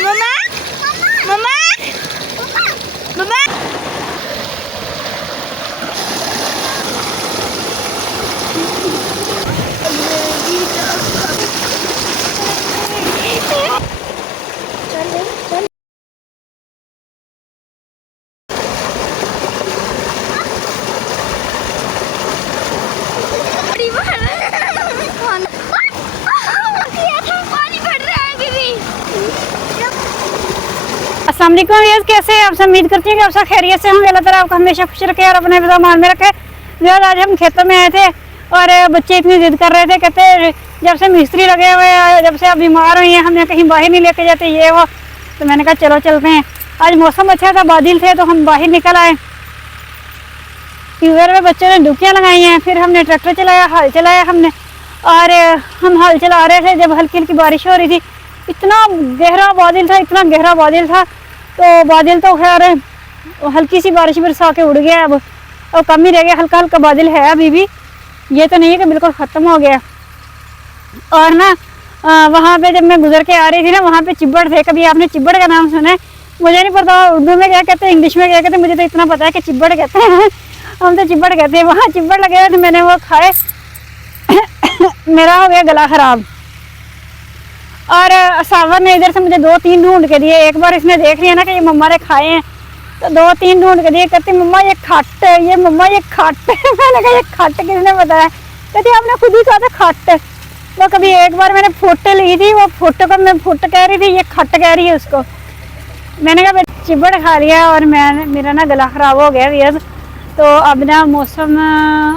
मम्मा मम्मा मम्मा अस्सलाम वालेकुम व्यूअर्स, कैसे हैं आप सब? उम्मीद करती हैं कि आप सब खैरियत से होंगे। अल्लाह ताला आपको हमेशा खुश रखे और अपने मान में रखे। व्यूअर्स, आज हम खेतों में आए थे और बच्चे इतनी जिद कर रहे थे, कहते जब से मिस्त्री लगे हुए हैं, जब से आप बीमार हुई हैं, हमें कहीं बाहर नहीं लेके जाते ये वो। तो मैंने कहा चलो चलते हैं। आज मौसम अच्छा था, बादल थे, तो हम बाहर निकल आए। ट्यूबवेल में बच्चों ने डुबकियाँ लगाई हैं, फिर हमने ट्रैक्टर चलाया, हल चलाया हमने, और हम हल चला रहे थे जब हल्की हल्की बारिश हो रही थी। इतना गहरा बादल था, इतना गहरा बादल था। तो बादल तो खैर हल्की सी बारिश बरसा के उड़ गया, अब कम ही रह गया। हल्का हल्का बादल है अभी भी, ये तो नहीं है कि बिल्कुल ख़त्म हो गया। और ना वहाँ पे जब मैं गुजर के आ रही थी ना, वहाँ पे चिब्बड़ थे। कभी आपने चिब्बड़ का नाम सुना है? मुझे नहीं पता उर्दू में क्या कहते हैं, इंग्लिश में क्या कहते हैं, मुझे तो इतना पता है कि चिब्बड़ कहते हैं। हम तो चिब्बड़ कहते हैं। वहाँ चिब्बड़ लगे हुए थे, मैंने वो खाए। मेरा हो गया गला ख़राब। और सावर ने इधर से मुझे 2-3 ढूंढ के दिए। एक बार इसने देख लिया ना कि ये मम्मा ने खाए हैं, तो 2-3 ढूंढ के दिए। कहती मम्मा ये खट, ये मम्मा ये खट। मैंने कहा ये खट किसने बताया? कहती आपने खुद ही कहा था खट। तो कभी एक बार मैंने फोटो ली थी, वो फोटो को मैं फोटो कह रही थी, ये खट कह रही है उसको। मैंने कहा चिब्बड़ खा लिया और मेरा ना गला ख़राब हो गया भैया। तो अब ना मौसम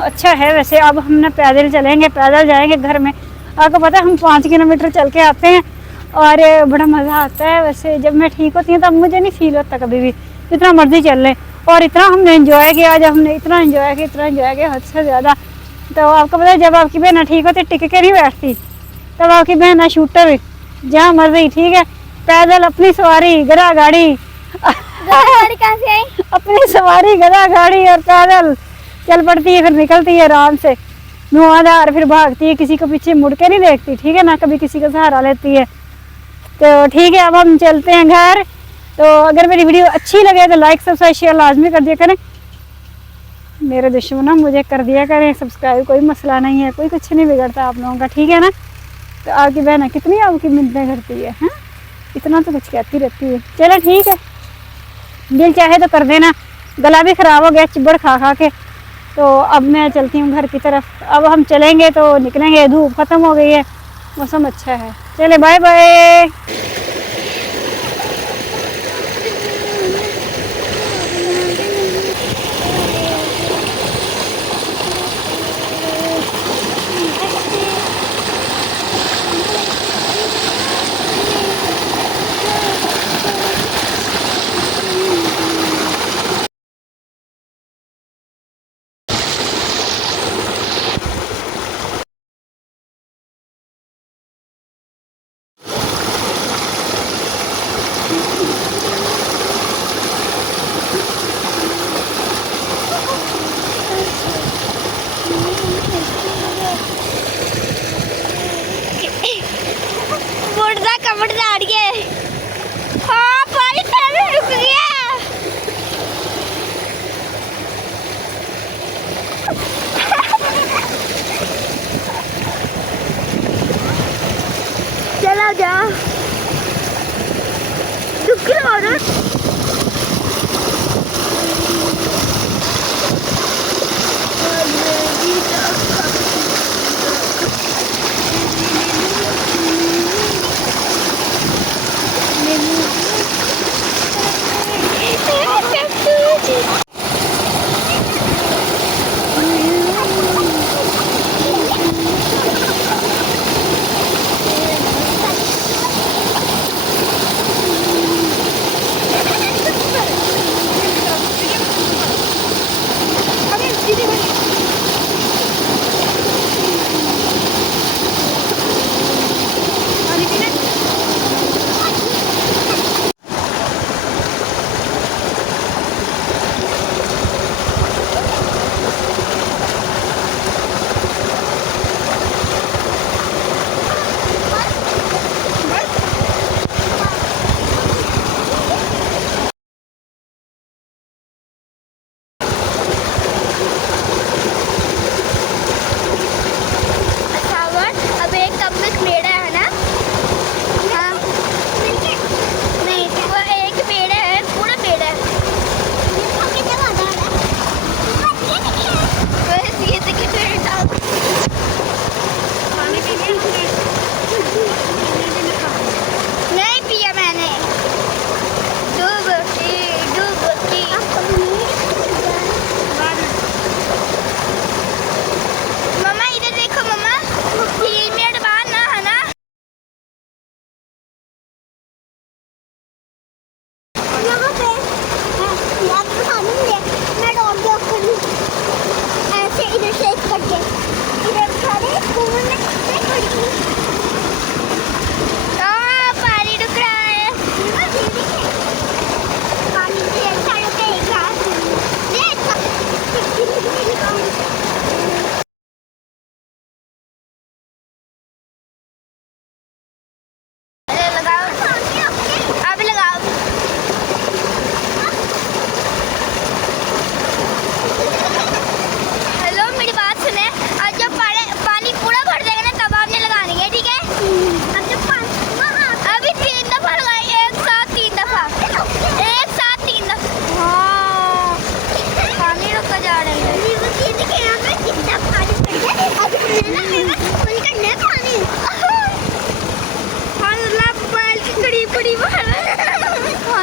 अच्छा है वैसे। अब हम ना पैदल चलेंगे, पैदल जाएंगे घर में। आपको पता है हम 5 किलोमीटर चल के आते हैं और बड़ा मज़ा आता है। वैसे जब मैं ठीक होती हूँ तब मुझे नहीं फील होता कभी भी, जितना मर्जी चल लें। और इतना हमने एंजॉय किया, जब हमने इतना एंजॉय किया हद से ज़्यादा। तो आपको पता है जब आपकी बहन ठीक होती टिक के नहीं बैठती, तब आपकी बहन है शूटर, जहाँ मर्जी। ठीक है, पैदल अपनी सवारी, गधा गाड़ी कहाँ से आई? अपनी सवारी गधा गाड़ी और पैदल चल पड़ती है, फिर निकलती है आराम से धुआंधार, फिर भागती है, किसी को पीछे मुड़ के नहीं देखती। ठीक है ना, कभी किसी का सहारा लेती है। तो ठीक है, अब हम चलते हैं घर। तो अगर मेरी वीडियो अच्छी लगे तो लाइक सब्सक्राइब शेयर लाजमी कर दिया करें। मेरे दुश्मनों मुझे कर दिया करें सब्सक्राइब, कोई मसला नहीं है, कोई कुछ नहीं बिगड़ता आप लोगों का। ठीक है ना? तो आपकी बहन कितनी आपकी मिन्नतें करती है, हैं? इतना तो कुछ कहती रहती है। चलो ठीक है, दिल चाहे तो कर देना। गला भी ख़राब हो गया चिब्बड़ खा खा के। तो अब मैं चलती हूँ घर की तरफ। अब हम चलेंगे तो निकलेंगे, धूप ख़त्म हो गई है, मौसम अच्छा है। चले बाय बाय। कमर जा रही है। हाँ पानी पहले रुक गया। चला जा रुक रहा।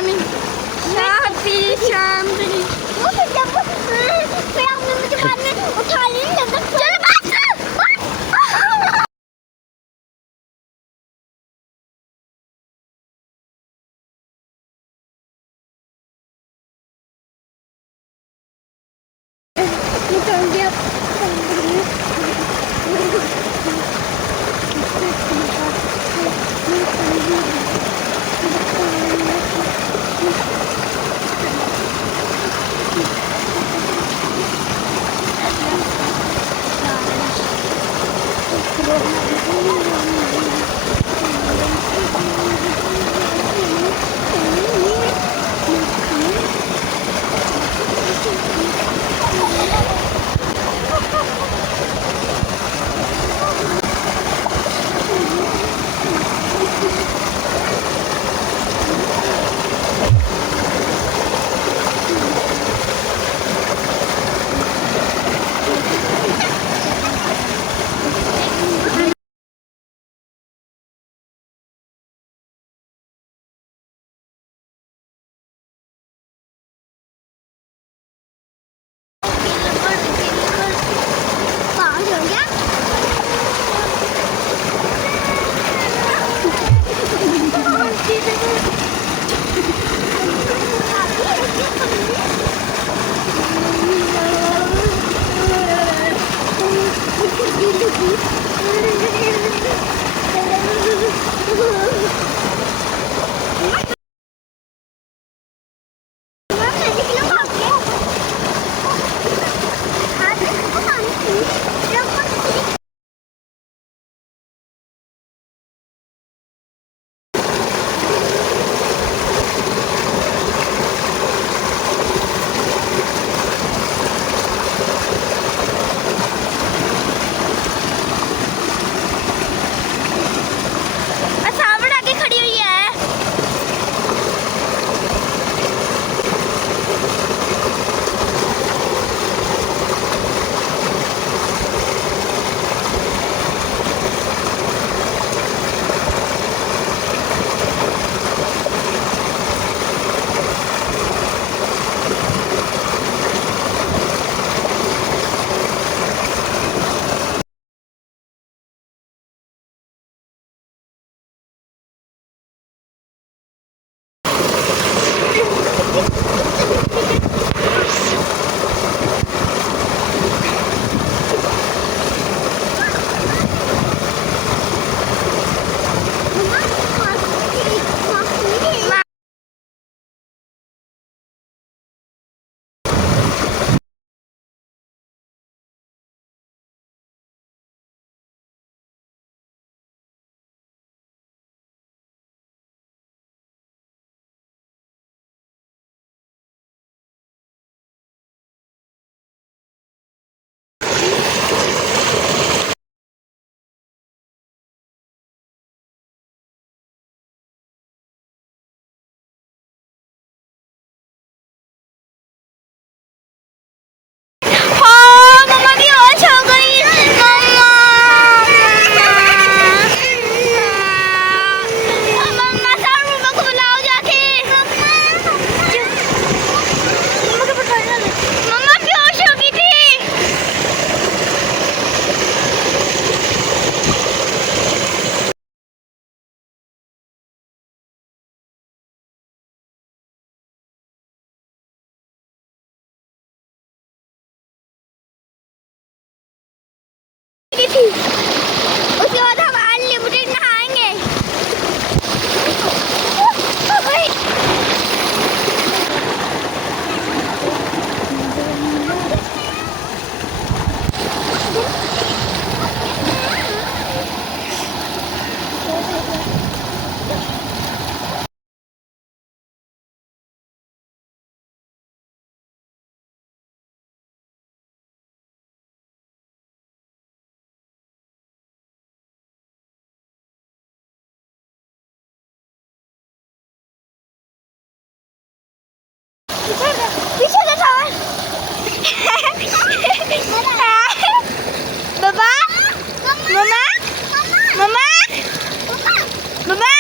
शामी शामी शामी वो फिर आपने मुझे बाद में उठा लिया चलो बस निकल गया थी उसके बाद हम अनलिमिटेड नहाएंगे पीछे देखा बाबा मम्मा मम्मा मम्मा